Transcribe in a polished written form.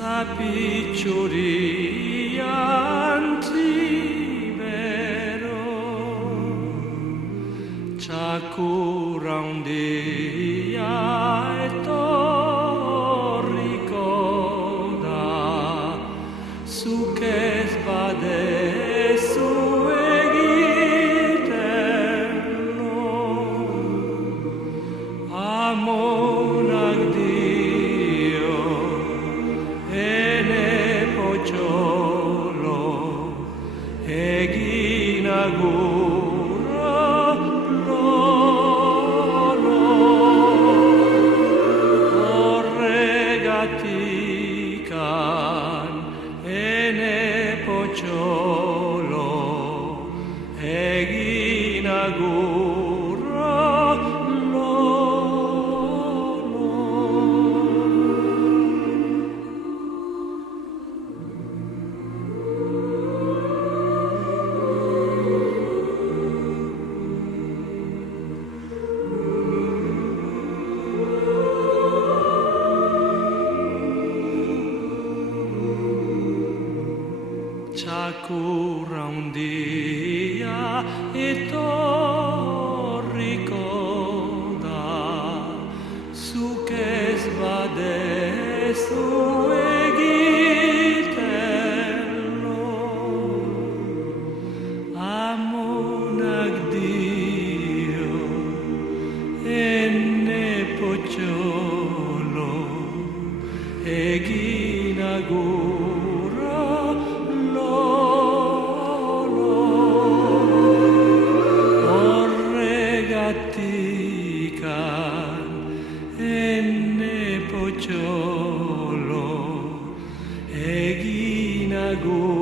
sa piccolian tribero cha kurang dia to ricorda su che sbade su egiterno amon Dio ene pociolo eginagura lolo orregatican ene pociolo eginagura Chakura un dia e to ricorda su che svade su egiterno amonag Dio enne pociolo eginagura enne pociolo eginagura